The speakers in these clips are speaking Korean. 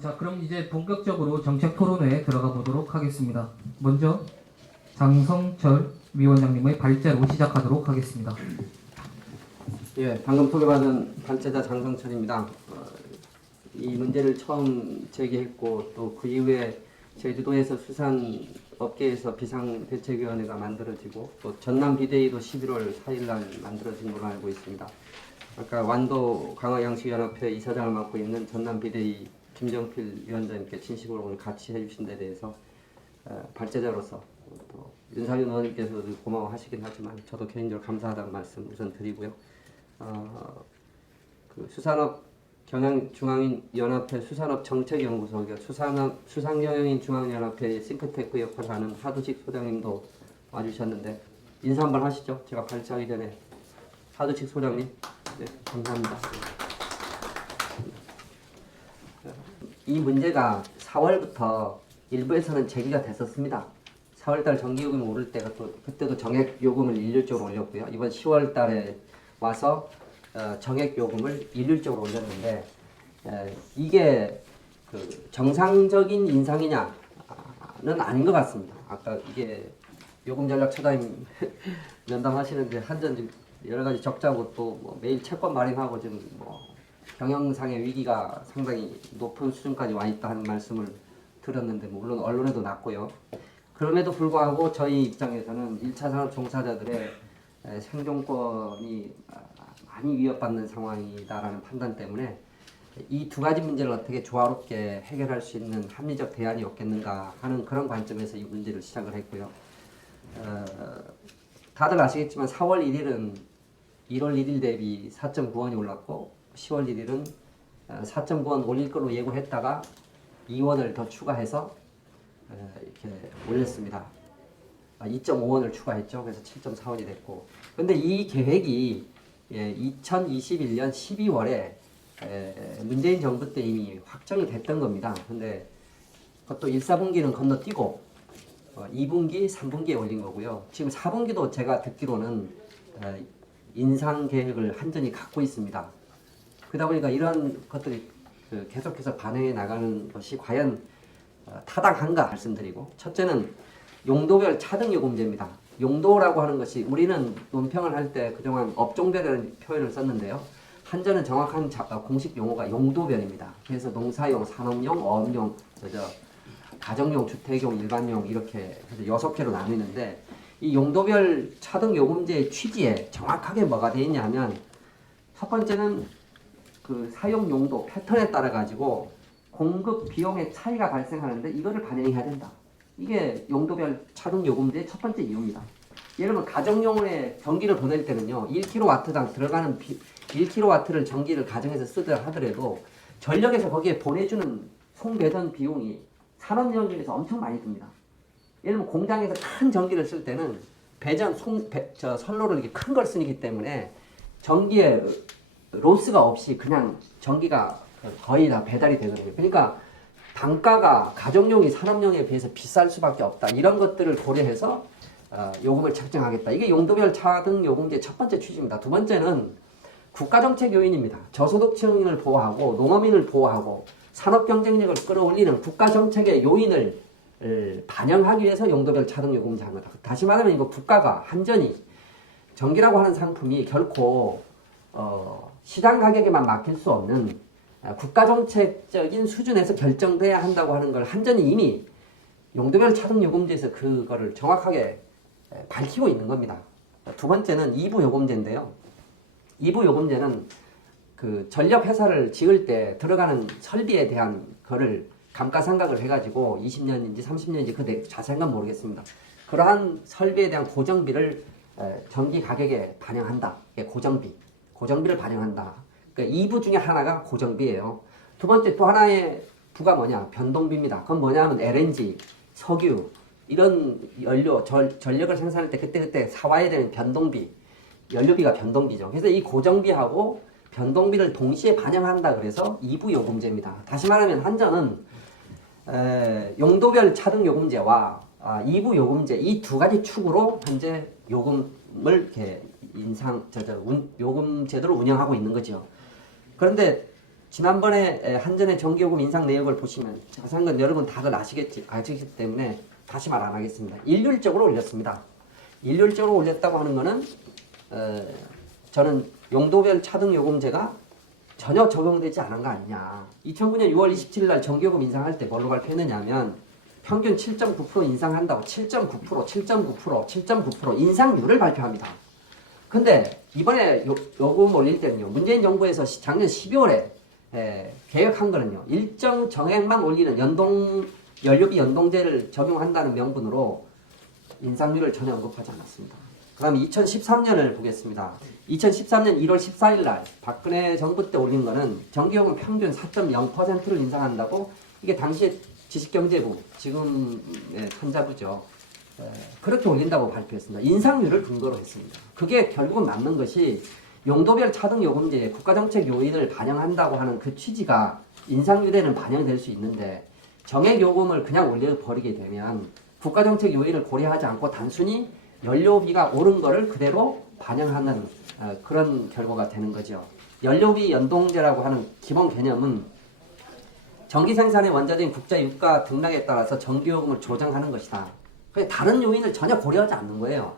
자, 그럼 이제 본격적으로 정책 토론회에 들어가 보도록 하겠습니다. 먼저 장성철 위원장님의 발제로 시작하도록 하겠습니다. 예, 방금 소개받은 발제자 장성철입니다. 이 문제를 처음 제기했고 또 그 이후에 제주도에서 수산업계에서 비상대책위원회가 만들어지고 또 전남 비대위도 11월 4일날 만들어진 걸로 알고 있습니다. 아까 완도 강화양식연합회 이사장을 맡고 있는 전남 비대위 김정필 위원장님께 진심으로 오늘 같이 해주신 데 대해서 발제자로서 또 윤상현 의원님께서도 고마워하시긴 하지만 저도 개인적으로 감사하다는 말씀 우선 드리고요. 그 수산업 경영중앙연합회 수산업 정책연구소, 수산경영인 중앙연합회 싱크탱크 역할을 하는 하두식 소장님도 와주셨는데 인사 한번 하시죠. 제가 발제하기 전에 하두식 소장님, 네, 감사합니다. 이 문제가 4월부터 일부에서는 제기가 됐었습니다. 4월달 전기요금이 오를 때가 또 그때도 정액 요금을 일률적으로 올렸고요. 이번 10월달에 와서 정액 요금을 일률적으로 올렸는데 이게 그 정상적인 인상이냐는 아닌 것 같습니다. 아까 이게 요금 전략 처장님 면담하시는데 한전 여러 가지 적자고 또 뭐 매일 채권 마련하고 지금 뭐 경영상의 위기가 상당히 높은 수준까지 와 있다 하는 말씀을 들었는데 물론 언론에도 났고요. 그럼에도 불구하고 저희 입장에서는 1차 산업 종사자들의 생존권이 많이 위협받는 상황이다라는 판단 때문에 이 두 가지 문제를 어떻게 조화롭게 해결할 수 있는 합리적 대안이 없겠는가 하는 그런 관점에서 이 문제를 시작을 했고요. 다들 아시겠지만 4월 1일은 1월 1일 대비 4.9원이 올랐고 10월 1일은 4.9원 올릴 걸로 예고했다가 2원을 더 추가해서 이렇게 올렸습니다. 2.5원을 추가했죠. 그래서 7.4원이 됐고. 근데 이 계획이 2021년 12월에 문재인 정부 때 이미 확정이 됐던 겁니다. 근데 그것도 1, 4분기는 건너뛰고 2분기, 3분기에 올린 거고요. 지금 4분기도 제가 듣기로는 인상 계획을 한전이 갖고 있습니다. 그러다 보니까 이런 것들이 계속해서 반영해 나가는 것이 과연 타당한가 말씀드리고, 첫째는 용도별 차등요금제입니다. 용도라고 하는 것이 우리는 논평을 할 때 그동안 업종별이라는 표현을 썼는데요. 한전은 정확한 공식 용어가 용도별입니다. 그래서 농사용, 산업용, 어업용, 가정용, 주택용, 일반용 이렇게 해서 6개로 나뉘는데 이 용도별 차등요금제의 취지에 정확하게 뭐가 되어 있냐면 첫 번째는 그 사용 용도 패턴에 따라 가지고 공급 비용의 차이가 발생하는데 이거를 반영해야 된다. 이게 용도별 차등 요금제의 첫 번째 이유입니다. 예를 들면 가정용에 전기를 보낼 때는요, 1kW당 들어가는 1kW를 전기를 가정에서 쓰더라 하더라도 전력에서 거기에 보내주는 송배전 비용이 산업용 중에서 엄청 많이 듭니다. 예를 들면 공장에서 큰 전기를 쓸 때는 선로를 이렇게 큰 걸 쓰기 때문에 전기에 로스가 없이 그냥 전기가 거의 다 배달이 되거든요. 그러니까 단가가 가정용이 산업용에 비해서 비쌀 수밖에 없다. 이런 것들을 고려해서 요금을 책정하겠다. 이게 용도별 차등 요금제의 첫 번째 취지입니다. 두 번째는 국가정책 요인입니다. 저소득층을 보호하고 농어민을 보호하고 산업 경쟁력을 끌어올리는 국가정책의 요인을 반영하기 위해서 용도별 차등 요금제 합니다. 다시 말하면 이거 국가가 한전이 전기라고 하는 상품이 결코 시장 가격에만 맡길 수 없는 국가정책적인 수준에서 결정돼야 한다고 하는 걸 한전이 이미 용도별 차등요금제에서 그거를 정확하게 밝히고 있는 겁니다. 두 번째는 2부 요금제인데요. 2부 요금제는 그 전력회사를 지을 때 들어가는 설비에 대한 거를 감가상각을 해가지고 20년인지 30년인지 그 자세한 건 모르겠습니다. 그러한 설비에 대한 고정비를 전기 가격에 반영한다. 고정비를 반영한다. 그러니까 2부 중에 하나가 고정비예요. 두 번째 또 하나의 부가 뭐냐? 변동비입니다. 그건 뭐냐면 LNG, 석유 이런 연료, 전력을 생산할 때 그때 사와야 되는 변동비, 연료비가 변동비죠. 그래서 이 고정비하고 변동비를 동시에 반영한다 그래서 2부 요금제입니다. 다시 말하면 한전은 용도별 차등 요금제와 2부 요금제 이 두 가지 축으로 현재 요금을 이렇게 요금 제도를 운영하고 있는 거죠. 그런데 지난번에 한전의 전기요금 인상 내역을 보시면 자세한 건 여러분 다들 아시기 때문에 다시 말 안 하겠습니다. 일률적으로 올렸습니다. 일률적으로 올렸다고 하는 거는 저는 용도별 차등 요금제가 전혀 적용되지 않은 거 아니냐. 2009년 6월 27일 날 전기요금 인상할 때 뭘로 발표했느냐 하면 평균 7.9% 인상한다고 7.9% 인상률을 발표합니다. 근데 이번에 요금 올릴 때는요. 문재인 정부에서 작년 12월에 계획한 거는요. 일정 정액만 올리는 연료비 연동제를 적용한다는 명분으로 인상률을 전혀 언급하지 않았습니다. 그 다음에 2013년을 보겠습니다. 2013년 1월 14일 날 박근혜 정부 때 올린 거는 전기요금 평균 4.0%를 인상한다고 이게 당시에 지식경제부, 지금 산자부죠. 그렇게 올린다고 발표했습니다. 인상률을 근거로 했습니다. 그게 결국은 맞는 것이 용도별 차등 요금제에 국가정책 요인을 반영한다고 하는 그 취지가 인상률에는 반영될 수 있는데 정액 요금을 그냥 올려버리게 되면 국가정책 요인을 고려하지 않고 단순히 연료비가 오른 거를 그대로 반영하는 그런 결과가 되는 거죠. 연료비 연동제라고 하는 기본 개념은 전기 생산의 원자재인 국제 유가 등락에 따라서 전기요금을 조정하는 것이다. 다른 요인을 전혀 고려하지 않는 거예요.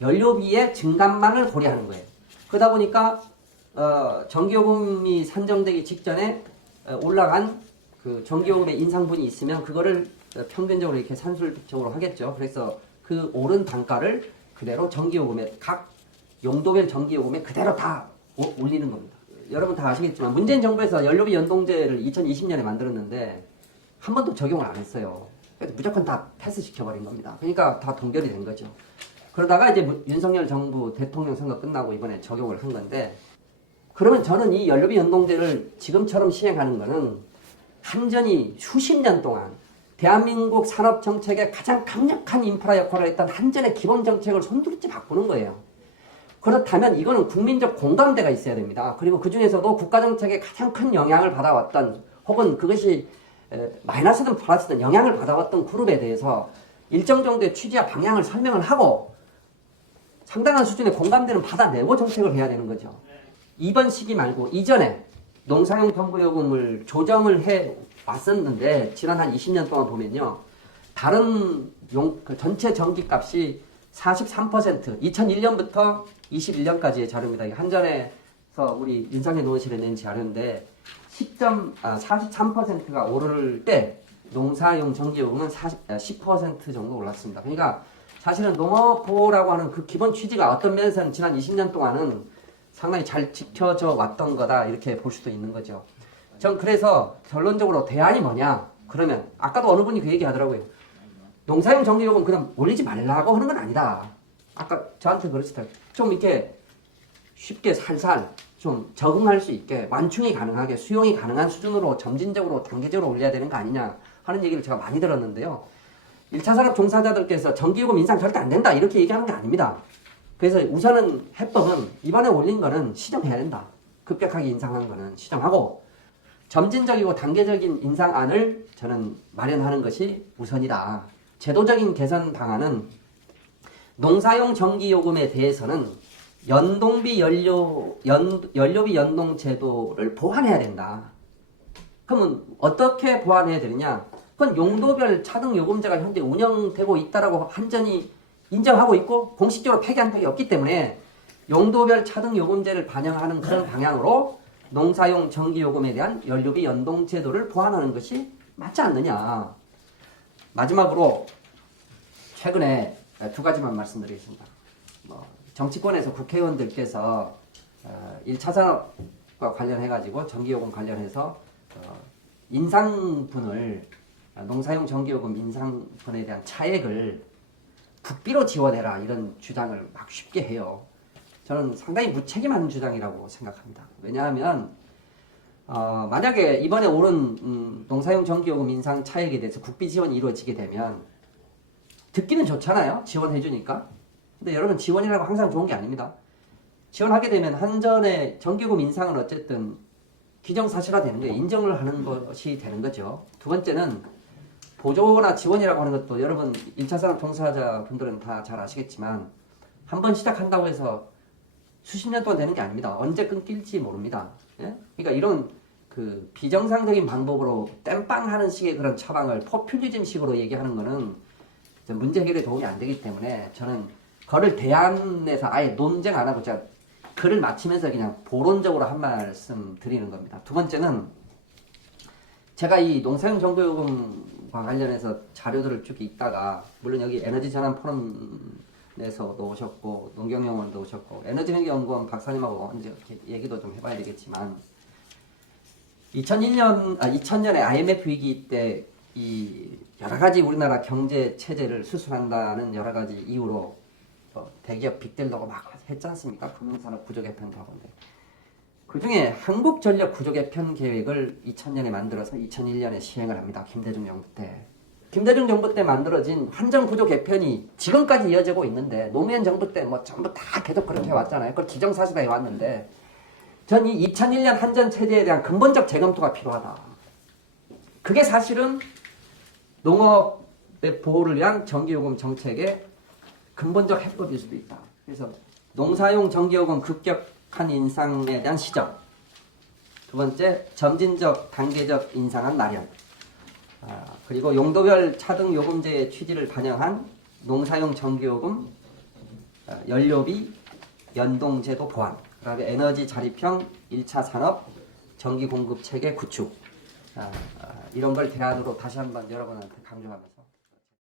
연료비의 증감만을 고려하는 거예요. 그러다 보니까 전기요금이 산정되기 직전에 올라간 그 전기요금의 인상분이 있으면 그거를 평균적으로 이렇게 산술적으로 하겠죠. 그래서 그 오른 단가를 그대로 전기요금에 각 용도별 전기요금에 그대로 다 올리는 겁니다. 여러분 다 아시겠지만 문재인 정부에서 연료비 연동제를 2020년에 만들었는데 한 번도 적용을 안 했어요. 그래서 무조건 다 패스시켜버린 겁니다. 그러니까 다 동결이 된 거죠. 그러다가 이제 윤석열 정부 대통령 선거 끝나고 이번에 적용을 한 건데 그러면 저는 이 연료비 연동제를 지금처럼 시행하는 거는 한전이 수십 년 동안 대한민국 산업 정책의 가장 강력한 인프라 역할을 했던 한전의 기본 정책을 손두르지 바꾸는 거예요. 그렇다면 이거는 국민적 공감대가 있어야 됩니다. 그리고 그 중에서도 국가 정책에 가장 큰 영향을 받아왔던 혹은 그것이 마이너스든 플러스든 영향을 받아왔던 그룹에 대해서 일정 정도의 취지와 방향을 설명을 하고 상당한 수준의 공감대는 받아내고 정책을 해야 되는 거죠. 이번 시기 말고 이전에 농사용 정부요금을 조정을 해 왔었는데 지난 한 20년 동안 보면요. 다른 전체 전기값이 43% 2001년부터 21년까지의 자료입니다. 한전에서 우리 윤상현 의원실에 낸 자료인데 43%가 오를 때 농사용 전기요금은 10% 정도 올랐습니다. 그러니까 사실은 농업보호라고 하는 그 기본 취지가 어떤 면에서는 지난 20년 동안은 상당히 잘 지켜져 왔던 거다 이렇게 볼 수도 있는 거죠. 전 그래서 결론적으로 대안이 뭐냐? 그러면 아까도 어느 분이 그 얘기 하더라고요. 농사용 전기요금 그냥 올리지 말라고 하는 건 아니다. 아까 저한테 그러시더라고요. 좀 이렇게 쉽게 살살 좀 적응할 수 있게 완충이 가능하게 수용이 가능한 수준으로 점진적으로 단계적으로 올려야 되는 거 아니냐 하는 얘기를 제가 많이 들었는데요. 1차 산업 종사자들께서 전기요금 인상 절대 안 된다 이렇게 얘기하는 게 아닙니다. 그래서 우선은 해법은 이번에 올린 거는 시정해야 된다. 급격하게 인상한 거는 시정하고 점진적이고 단계적인 인상안을 저는 마련하는 것이 우선이다. 제도적인 개선 방안은 농사용 전기요금에 대해서는 연료비 연동 제도를 보완해야 된다. 그러면 어떻게 보완해야 되느냐? 그건 용도별 차등 요금제가 현재 운영되고 있다라고 한전이 인정하고 있고 공식적으로 폐기한 적이 없기 때문에 용도별 차등 요금제를 반영하는 그런 방향으로 농사용 전기요금에 대한 연료비 연동 제도를 보완하는 것이 맞지 않느냐. 마지막으로 최근에 두 가지만 말씀드리겠습니다. 정치권에서 국회의원들께서 1차 산업과 관련해가지고 전기요금 관련해서 인상분을 농사용 전기요금 인상분에 대한 차액을 국비로 지원해라 이런 주장을 막 쉽게 해요. 저는 상당히 무책임한 주장이라고 생각합니다. 왜냐하면 만약에 이번에 오른 농사용 전기요금 인상 차액에 대해서 국비 지원이 이루어지게 되면 듣기는 좋잖아요. 지원해주니까. 근데 여러분 지원이라고 항상 좋은 게 아닙니다. 지원하게 되면 한전의 전기요금 인상은 어쨌든 기정사실화 되는 거예요. 인정을 하는 것이 되는 거죠. 두 번째는 보조나 지원이라고 하는 것도 여러분 1차 산업 종사자 분들은 다 잘 아시겠지만 한 번 시작한다고 해서 수십 년 동안 되는 게 아닙니다. 언제 끊길지 모릅니다. 예? 그러니까 이런 그 비정상적인 방법으로 땜빵하는 식의 그런 처방을 포퓰리즘식으로 얘기하는 거는 문제 해결에 도움이 안 되기 때문에 저는 그를 대안해서 아예 논쟁 안 하고 제가 글을 마치면서 그냥 보론적으로 한 말씀 드리는 겁니다. 두 번째는 제가 이 농사용 정보요금과 관련해서 자료들을 쭉 읽다가 물론 여기 에너지 전환 포럼에서도 오셨고 농경연구원도 오셨고 에너지연구원 박사님하고 이제 이렇게 얘기도 좀 해봐야 되겠지만 2000년에 IMF 위기 때 이 여러 가지 우리나라 경제 체제를 수술한다는 여러 가지 이유로 대기업 빅딜러가 막 했지 않습니까? 금융산업 구조 개편도 하고인데 그 중에 한국전력 구조 개편 계획을 2000년에 만들어서 2001년에 시행을 합니다. 김대중 정부 때. 김대중 정부 때 만들어진 한전 구조 개편이 지금까지 이어지고 있는데 노무현 정부 때 뭐 전부 다 계속 그렇게 해왔잖아요. 그걸 기정사실화 해왔는데 전 이 2001년 한전 체제에 대한 근본적 재검토가 필요하다. 그게 사실은 농업의 보호를 위한 전기요금 정책의 근본적 해법일 수도 있다. 그래서 농사용 전기요금 급격한 인상에 대한 시정. 두 번째, 점진적, 단계적 인상한 마련. 그리고 용도별 차등 요금제의 취지를 반영한 농사용 전기요금, 연료비, 연동제도 보완. 그다음에 에너지 자립형 1차 산업 전기 공급 체계 구축. 이런 걸 대안으로 다시 한번 여러분한테 강조하면서